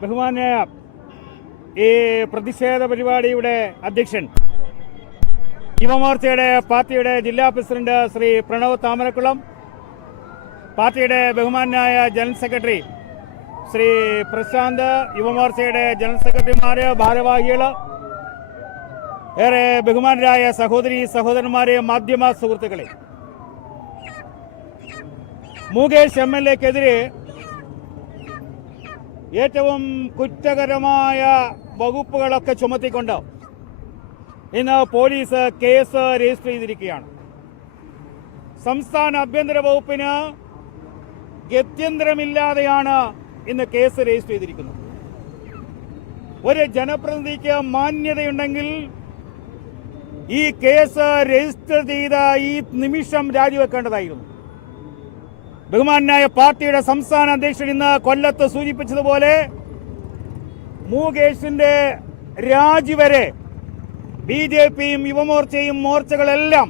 ബഹുമാന്യ ഈ പ്രതിഷേധ പരിപാടിയുടെ അധ്യക്ഷൻ യുവമോർച്ചയുടെ പാർട്ടിയുടെ ജില്ലാ പ്രസിഡന്റ് ശ്രീ പ്രണവ് താമരക്കുളം പാർട്ടിയുടെ ബഹുമാനായ ജനറൽ സെക്രട്ടറി ശ്രീ പ്രശാന്ത് യുവമോർച്ചയുടെ ജനറൽ സെക്രട്ടറിമാര് ഭാരവാഹികൾ ഏറെ ബഹുമാനരായ സഹോദരി സഹോദരന്മാരെ മാധ്യമ സുഹൃത്തുക്കളെ. മുകേഷ് എം എൽ എക്കെതിരെ ഏറ്റവും കുറ്റകരമായ വകുപ്പുകളൊക്കെ ചുമത്തിക്കൊണ്ട് ഇന്ന് പോലീസ് കേസ് രജിസ്റ്റർ ചെയ്തിരിക്കുകയാണ്. സംസ്ഥാന ആഭ്യന്തര വകുപ്പിന് ഗത്യന്തരമില്ലാതെയാണ് ഇന്ന് കേസ് രജിസ്റ്റർ ചെയ്തിരിക്കുന്നത്. ഒരു ജനപ്രതിനിധിക്ക് മാന്യതയുണ്ടെങ്കിൽ ഈ കേസ് രജിസ്റ്റർ ചെയ്ത ഈ നിമിഷം രാജിവെക്കേണ്ടതായിരുന്നു. ബഹുമാനായ പാർട്ടിയുടെ സംസ്ഥാന അധ്യക്ഷൻ ഇന്ന് കൊല്ലത്ത് സൂചിപ്പിച്ചതുപോലെ മൂകേഷിന്റെ രാജിവരെ ബി ജെ പിയും യുവമോർച്ചയും മോർച്ചകളെല്ലാം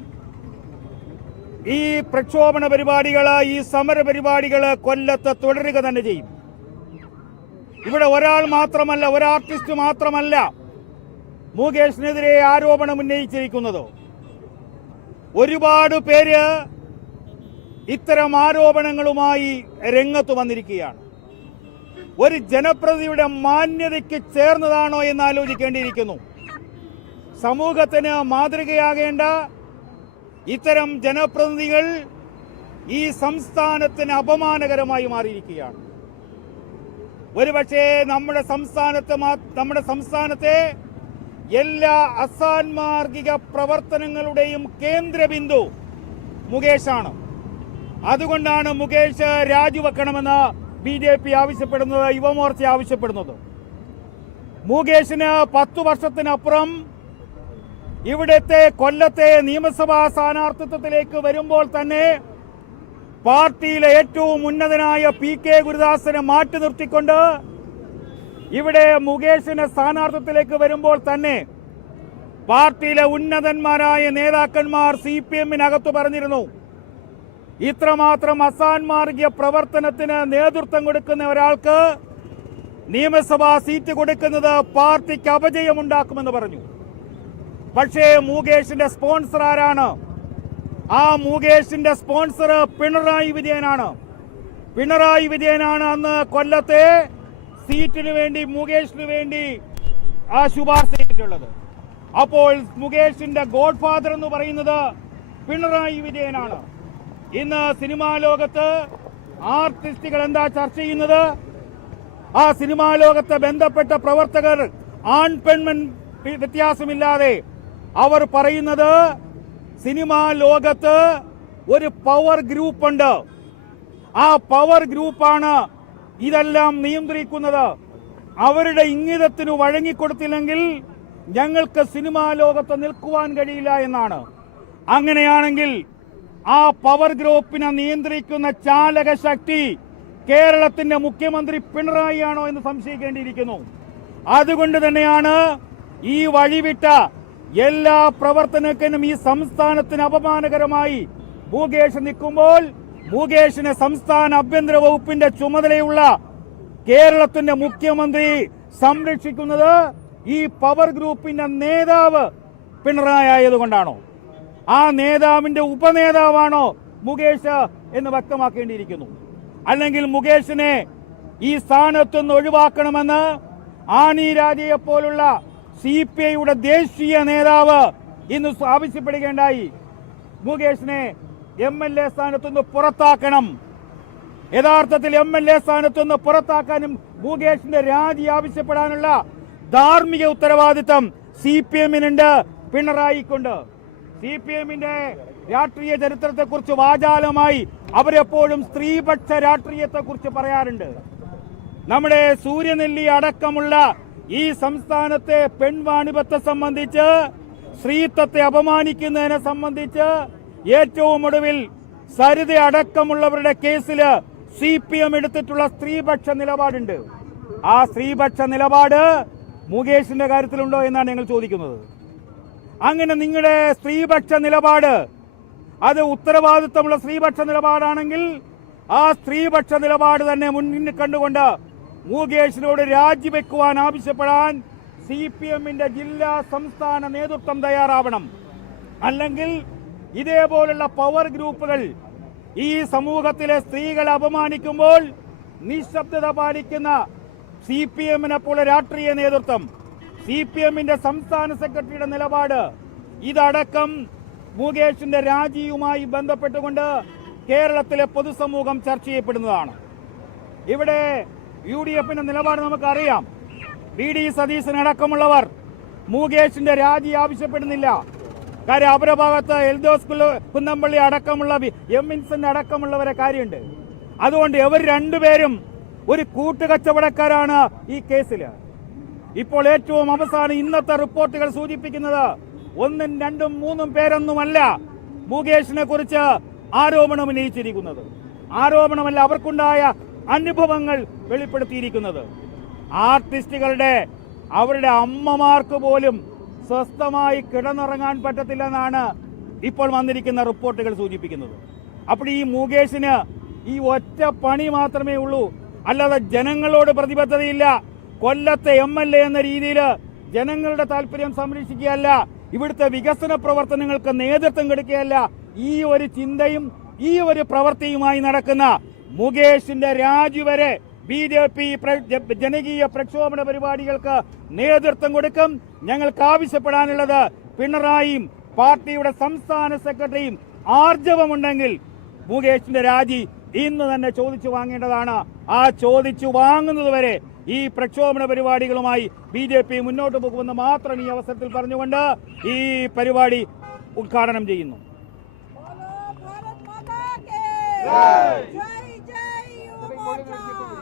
ഈ പ്രക്ഷോഭണ പരിപാടികൾ ഈ സമര പരിപാടികൾ കൊല്ലത്ത് തുടരുക തന്നെ ചെയ്യും. ഇവിടെ ഒരാൾ മാത്രമല്ല ഒരു ആർട്ടിസ്റ്റ് മാത്രമല്ല മുകേഷിനെതിരെ ആരോപണം ഉന്നയിച്ചിരിക്കുന്നത്. ഒരുപാട് പേര് ഇത്തരം ആരോപണങ്ങളുമായി രംഗത്ത് വന്നിരിക്കുകയാണ്. ഒരു ജനപ്രതിയുടെ മാന്യതയ്ക്ക് ചേർന്നതാണോ എന്ന് ആലോചിക്കേണ്ടിയിരിക്കുന്നു. സമൂഹത്തിന് മാതൃകയാകേണ്ട ഇത്തരം ജനപ്രതിനിധികൾ ഈ സംസ്ഥാനത്തിന് അപമാനകരമായി മാറിയിരിക്കുകയാണ്. ഒരുപക്ഷെ നമ്മുടെ സംസ്ഥാനത്ത് നമ്മുടെ സംസ്ഥാനത്തെ എല്ലാ അസാൻമാർഗിക പ്രവർത്തനങ്ങളുടെയും കേന്ദ്രബിന്ദു മുകേഷാണ്. അതുകൊണ്ടാണ് മുകേഷ് രാജിവെക്കണമെന്ന് ബി ജെ പി ആവശ്യപ്പെടുന്നത് യുവമോർച്ച ആവശ്യപ്പെടുന്നത്. മുകേഷിന് പത്തു വർഷത്തിനപ്പുറം ഇവിടുത്തെ കൊല്ലത്തെ നിയമസഭാ സ്ഥാനാർത്ഥിത്വത്തിലേക്ക് വരുമ്പോൾ തന്നെ പാർട്ടിയിലെ ഏറ്റവും ഉന്നതനായ പി കെ ഗുരുദാസനെ മാറ്റി നിർത്തിക്കൊണ്ട് ഇവിടെ മുകേഷിന് സ്ഥാനാർത്ഥത്തിലേക്ക് വരുമ്പോൾ തന്നെ പാർട്ടിയിലെ ഉന്നതന്മാരായ നേതാക്കന്മാർ സി പി എമ്മിനകത്തു പറഞ്ഞിരുന്നു. ഇത്രമാത്രം അസാൻമാർഗീയ പ്രവർത്തനത്തിന് നേതൃത്വം കൊടുക്കുന്ന ഒരാൾക്ക് നിയമസഭാ സീറ്റ് കൊടുക്കുന്നത് പാർട്ടിക്ക് അപജയമുണ്ടാക്കുമെന്ന് പറഞ്ഞു. പക്ഷേ മുകേഷിന്റെ സ്പോൺസർ ആരാണ്? ആ മുകേഷിന്റെ സ്പോൺസർ പിണറായി വിജയനാണ്. പിണറായി വിജയനാണ് അന്ന് കൊല്ലത്തെ സീറ്റിന് വേണ്ടി മുകേഷിന് വേണ്ടി ആ ശുപാർശ ചെയ്തിട്ടുള്ളത്. അപ്പോൾ മുകേഷിന്റെ ഗോഡ് ഫാദർ എന്ന് പറയുന്നത് പിണറായി വിജയനാണ്. ഇന്ന് സിനിമാ ലോകത്ത് ആർട്ടിസ്റ്റുകൾ എന്താ ചർച്ച ചെയ്യുന്നത്? ആ സിനിമാ ലോകത്തെ ബന്ധപ്പെട്ട പ്രവർത്തകർ ആൺ പെൺമൻ വ്യത്യാസമില്ലാതെ അവർ പറയുന്നത് സിനിമാ ലോകത്ത് ഒരു പവർ ഗ്രൂപ്പ് ഉണ്ട് ആ പവർ ഗ്രൂപ്പാണ് ഇതെല്ലാം നിയന്ത്രിക്കുന്നത് അവരുടെ ഇംഗിതത്തിന് വഴങ്ങിക്കൊടുത്തില്ലെങ്കിൽ ഞങ്ങൾക്ക് സിനിമാ ലോകത്ത് നിൽക്കുവാൻ കഴിയില്ല എന്നാണ്. അങ്ങനെയാണെങ്കിൽ ആ പവർ ഗ്രൂപ്പിനെ നിയന്ത്രിക്കുന്ന ചാലക ശക്തി കേരളത്തിന്റെ മുഖ്യമന്ത്രി പിണറായി ആണോ എന്ന് സംശയിക്കേണ്ടിയിരിക്കുന്നു. അതുകൊണ്ട് തന്നെയാണ് ഈ വഴിവിട്ട എല്ലാ പ്രവർത്തനത്തിനും ഈ സംസ്ഥാനത്തിന് അപമാനകരമായി ഭൂകേഷ് നിൽക്കുമ്പോൾ മുകേഷിനെ സംസ്ഥാന ആഭ്യന്തര വകുപ്പിന്റെ ചുമതലയുള്ള കേരളത്തിന്റെ മുഖ്യമന്ത്രി സംരക്ഷിക്കുന്നത് ഈ പവർ ഗ്രൂപ്പിന്റെ നേതാവ് പിണറായി ആയതുകൊണ്ടാണോ? ആ നേതാവിന്റെ ഉപനേതാവാണോ മുകേഷ് എന്ന് വ്യക്തമാക്കേണ്ടിയിരിക്കുന്നു. അല്ലെങ്കിൽ മുകേഷിനെ ഈ സ്ഥാനത്തു നിന്ന് ഒഴിവാക്കണമെന്ന് ആനി രാജയെ പോലുള്ള സി പി ഐയുടെ ദേശീയ നേതാവ് ഇന്ന് ആവശ്യപ്പെടുകയുണ്ടായി. മുകേഷിനെ എം എൽ എ സ്ഥാനത്തു നിന്ന് പുറത്താക്കണം. യഥാർത്ഥത്തിൽ എം എൽ എ സ്ഥാനത്തു നിന്ന് പുറത്താക്കാനും ഭൂകേഷിന്റെ രാജി ആവശ്യപ്പെടാനുള്ള ധാർമ്മിക ഉത്തരവാദിത്തം സി പി എമ്മിനുണ്ട് പിണറായിക്കുണ്ട്. സി പി എമ്മിന്റെ രാഷ്ട്രീയ ചരിത്രത്തെ കുറിച്ച് വാചാലമായി അവരെപ്പോഴും സ്ത്രീപക്ഷ രാഷ്ട്രീയത്തെക്കുറിച്ച് പറയാറുണ്ട്. നമ്മുടെ സൂര്യനെല്ലി അടക്കമുള്ള ഈ സംസ്ഥാനത്തെ പെൺവാണിപത്തെ സംബന്ധിച്ച് സ്ത്രീത്വത്തെ അപമാനിക്കുന്നതിനെ സംബന്ധിച്ച് ഏറ്റവും ഒടുവിൽ സരിത അടക്കമുള്ളവരുടെ കേസിൽ സി പി എം എടുത്തിട്ടുള്ള സ്ത്രീപക്ഷ നിലപാടുണ്ട്. ആ സ്ത്രീപക്ഷ നിലപാട് മുകേഷിന്റെ കാര്യത്തിലുണ്ടോ എന്നാണ് ഞങ്ങൾ ചോദിക്കുന്നത്. അങ്ങനെ നിങ്ങളുടെ സ്ത്രീപക്ഷ നിലപാട് അത് ഉത്തരവാദിത്തമുള്ള സ്ത്രീപക്ഷ നിലപാടാണെങ്കിൽ ആ സ്ത്രീപക്ഷ നിലപാട് തന്നെ മുന്നിൽ കണ്ടുകൊണ്ട് മുകേഷിനോട് രാജിവെക്കുവാൻ ആവശ്യപ്പെടാൻ സി പി എമ്മിന്റെ ജില്ലാ സംസ്ഥാന നേതൃത്വം തയ്യാറാവണം. അല്ലെങ്കിൽ ഇതേപോലുള്ള പവർ ഗ്രൂപ്പുകൾ ഈ സമൂഹത്തിലെ സ്ത്രീകളെ അപമാനിക്കുമ്പോൾ നിശബ്ദത പാലിക്കുന്ന സി പി എമ്മിനെ പോലെ രാഷ്ട്രീയ നേതൃത്വം സി പി എമ്മിന്റെ സംസ്ഥാന സെക്രട്ടറിയുടെ നിലപാട് ഇതടക്കം മുകേഷിന്റെ രാജിയുമായി ബന്ധപ്പെട്ടുകൊണ്ട് കേരളത്തിലെ പൊതുസമൂഹം ചർച്ച ചെയ്യപ്പെടുന്നതാണ്. ഇവിടെ യു ഡി എഫിന്റെ നിലപാട് നമുക്കറിയാം. ബി ഡി സതീശനടക്കമുള്ളവർ മുകേഷിന്റെ രാജി ആവശ്യപ്പെടുന്നില്ല. കാര്യം അവരുടെ ഭാഗത്ത് എൽദോസ് കുന്നമ്പള്ളി അടക്കമുള്ള എം വിൻസെന്റ് അടക്കമുള്ളവരെ കാര്യമുണ്ട്. അതുകൊണ്ട് ഇവർ രണ്ടുപേരും ഒരു കൂട്ടുകച്ചവടക്കാരാണ് ഈ കേസിൽ ഇപ്പോൾ ഏറ്റവും അവസാനം ഇന്നത്തെ റിപ്പോർട്ടുകൾ സൂചിപ്പിക്കുന്നത് ഒന്നും രണ്ടും മൂന്നും പേരൊന്നുമല്ല മുകേഷിനെ കുറിച്ച് ആരോപണം ഉന്നയിച്ചിരിക്കുന്നത്. ആരോപണമല്ല അവർക്കുണ്ടായ അനുഭവങ്ങൾ വെളിപ്പെടുത്തിയിരിക്കുന്നത്. ആർട്ടിസ്റ്റുകളുടെ അവരുടെ അമ്മമാർക്ക് പോലും സ്വസ്ഥമായി കിടന്നുറങ്ങാൻ പറ്റത്തില്ലെന്നാണ് ഇപ്പോൾ വന്നിരിക്കുന്ന റിപ്പോർട്ടുകൾ സൂചിപ്പിക്കുന്നത്. അപ്പോൾ ഈ മുകേഷിന് ഈ ഒറ്റ പണി മാത്രമേ ഉള്ളൂ. അല്ലാതെ ജനങ്ങളോട് പ്രതിബദ്ധതയില്ല. കൊല്ലത്തെ എം എൽ എ എന്ന രീതിയിൽ ജനങ്ങളുടെ താല്പര്യം സംരക്ഷിക്കുകയല്ല. ഇവിടുത്തെ വികസന പ്രവർത്തനങ്ങൾക്ക് നേതൃത്വം കൊടുക്കുകയല്ല. ഈ ഒരു ചിന്തയും ഈ ഒരു പ്രവൃത്തിയുമായി നടക്കുന്ന മുകേഷിന്റെ രാജി വരെ ബി ജെ പി ജനകീയ പ്രക്ഷോഭന പരിപാടികൾക്ക് നേതൃത്വം കൊടുക്കും. ഞങ്ങൾക്ക് ആവശ്യപ്പെടാനുള്ളത് പിണറായിയും പാർട്ടിയുടെ സംസ്ഥാന സെക്രട്ടറിയും ആർജവമുണ്ടെങ്കിൽ മുകേഷിന്റെ രാജി ഇന്ന് തന്നെ ചോദിച്ചു വാങ്ങേണ്ടതാണ്. ആ ചോദിച്ചു വാങ്ങുന്നതുവരെ ഈ പ്രക്ഷോഭന പരിപാടികളുമായി ബി ജെ പി മുന്നോട്ട് പോകുമെന്ന് മാത്രം ഈ അവസരത്തിൽ പറഞ്ഞുകൊണ്ട് ഈ പരിപാടി ഉദ്ഘാടനം ചെയ്യുന്നു.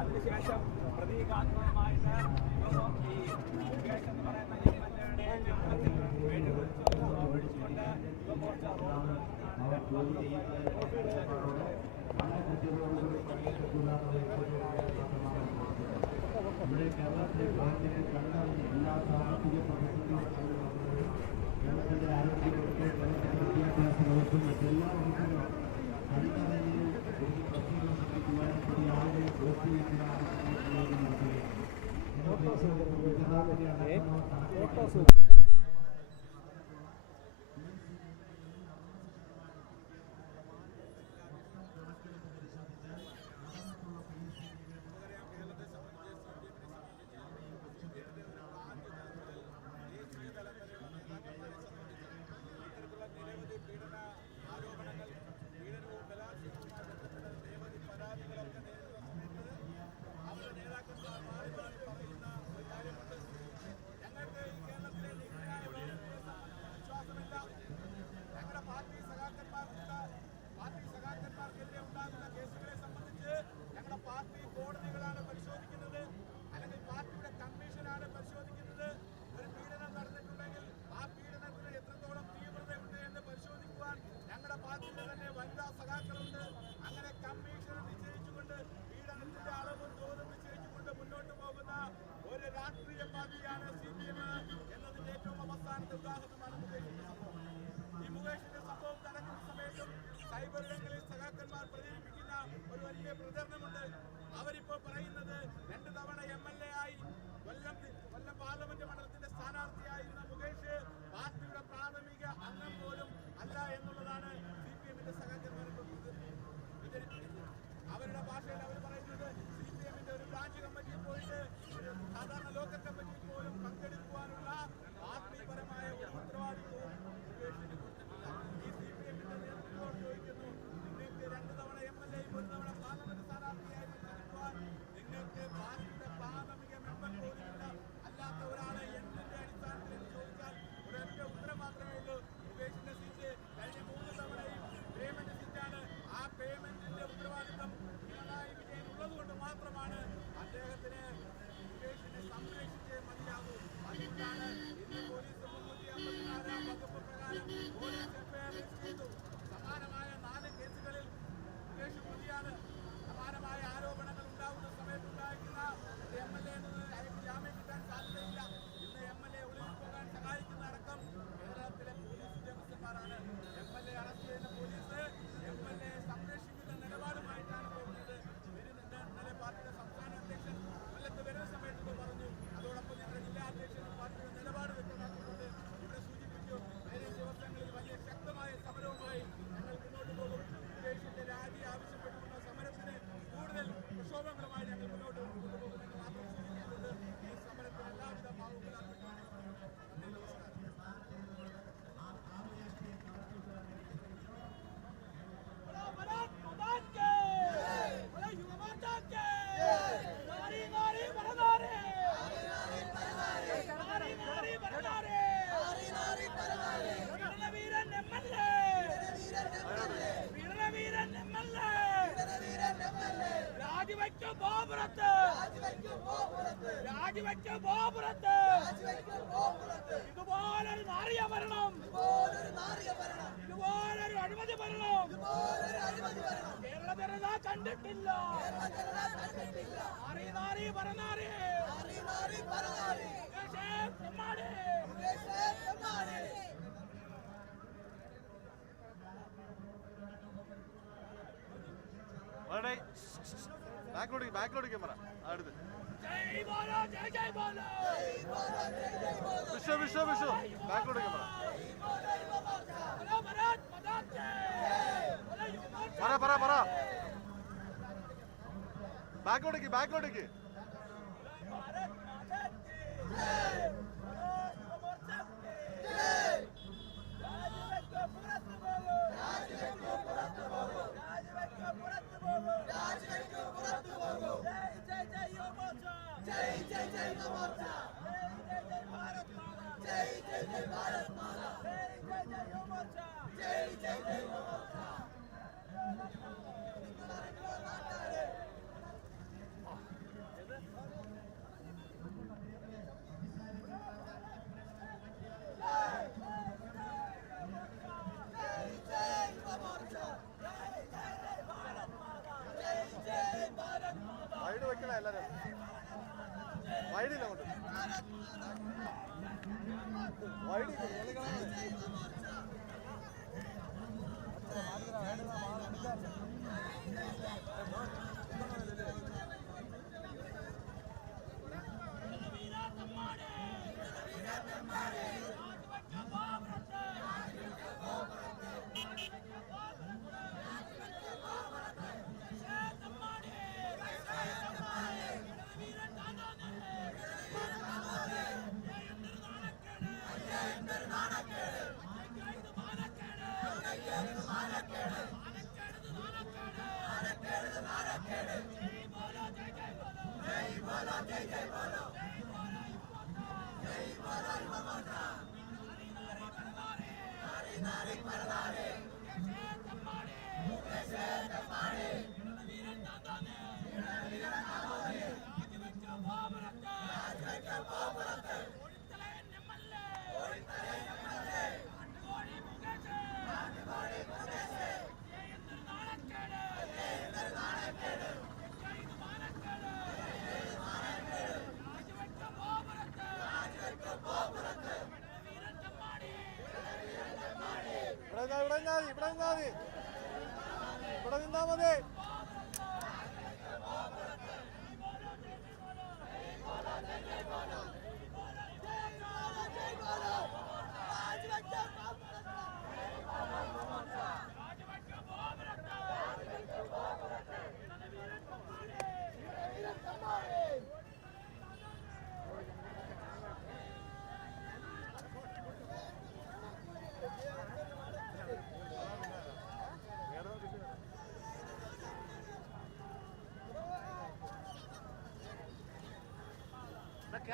അതിനുശേഷം പ്രതീകാത്മകമായിട്ട് ഈ മുകേഷ് എന്ന് പറയുന്ന എംഎൽഎയുടെ നേതൃത്വത്തിൽ വേണ്ടി വിളിച്ചു ഒഴിച്ചുകൊണ്ട് യുവമോർച്ച നമ്മുടെ കേരളത്തിലെ ഭാഗ്യം കണ്ട എല്ലാ സാമ്പത്തിക പ്രവർത്തനങ്ങളും കേരളത്തിൻ്റെ ആരോഗ്യ വകുപ്പ് കേരളത്തിൻ്റെ വിദ്യാഭ്യാസ വകുപ്പ് മറ്റെല്ലാ വകുപ്പുകളും അടുത്ത ഫോട്ടോസ് ഫോട്ടോസ് ബാക്കിലോട്ട് ബാക്കിലോട്ട് ക്യാമറ അടുത്ത്. വിഷു വിഷു വിഷു. ബാക്കിലോട്ട് ക്യാമറ പറ പറ പറ. ബാക്കിലോട്ടേക്ക് ബാക്കിലോട്ടേക്ക്. సరే వైడీలో ఉంటుంది వైడీ వెళ్ళగల జై జై బోలో జై బోలో జై బోలో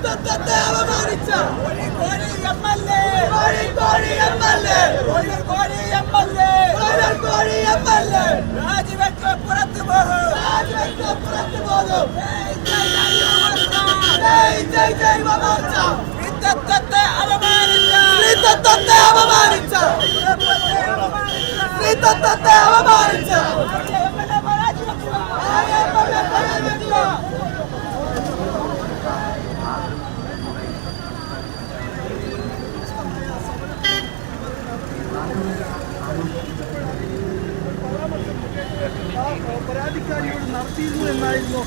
നേതൃത്വത്തെ അപമാനിച്ച കോഴി എം എൽ എ കോഴി എം എൽ എ കോഴി എം എൽ എ കോഴി എം എൽ എ രാജിവെക്കോ പുറത്തു പോകും രാജിവെക്കോ പുറത്തു പോകും നേതൃത്വത്തെ അപമാനിച്ച നേതൃത്വത്തെ അപമാനിച്ച നേതൃത്വത്തെ അപമാനിച്ച നടത്തിയിരുന്നു എന്നായിരുന്നു